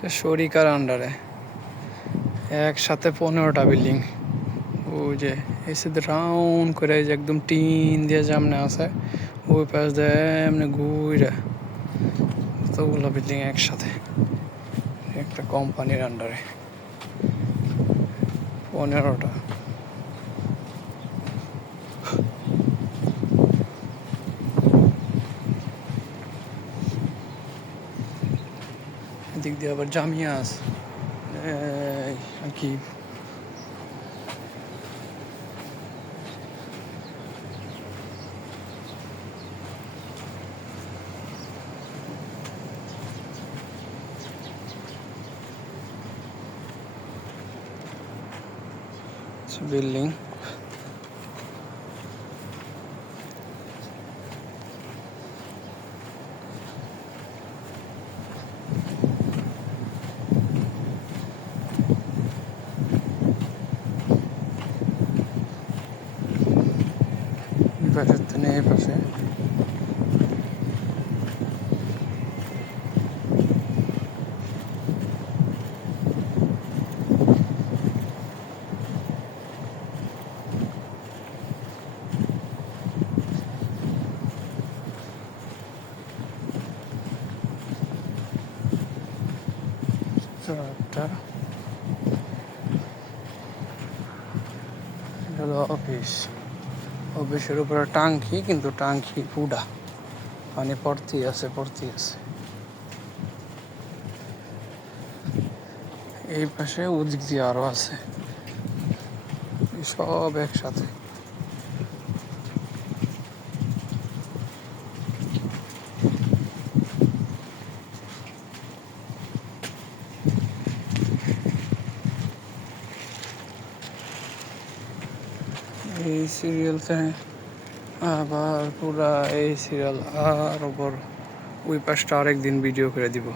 এটা শরিকার আন্ডারে একসাথে 15টা বিল্ডিং। ওই যে এসে রাউন্ড করে যে একদম টিন দিয়ে সামনে আছে, ওই পাশ দিয়ে এমনি ঘুরে কতগুলো বিল্ডিং একসাথে একটা কোম্পানির আন্ডারে 15টা। এদিক দিয়ে আবার জামিয়া আছে কি বিল্ডিং। এই পাশের থেকে এই পাশে একটা হলো অফিস। অফিসের উপরে টাঙ্কি, কিন্তু টাঙ্কি পুডা, পানি পড়তেই আছে। এই পাশে ওদিক দিয়ে আরো আছে, সব একসাথে। এই সিরিয়ালতে আবার পুরা এই সিরিয়াল আর ওপর ওই পাশটা আরেকদিন ভিডিও করে দিব।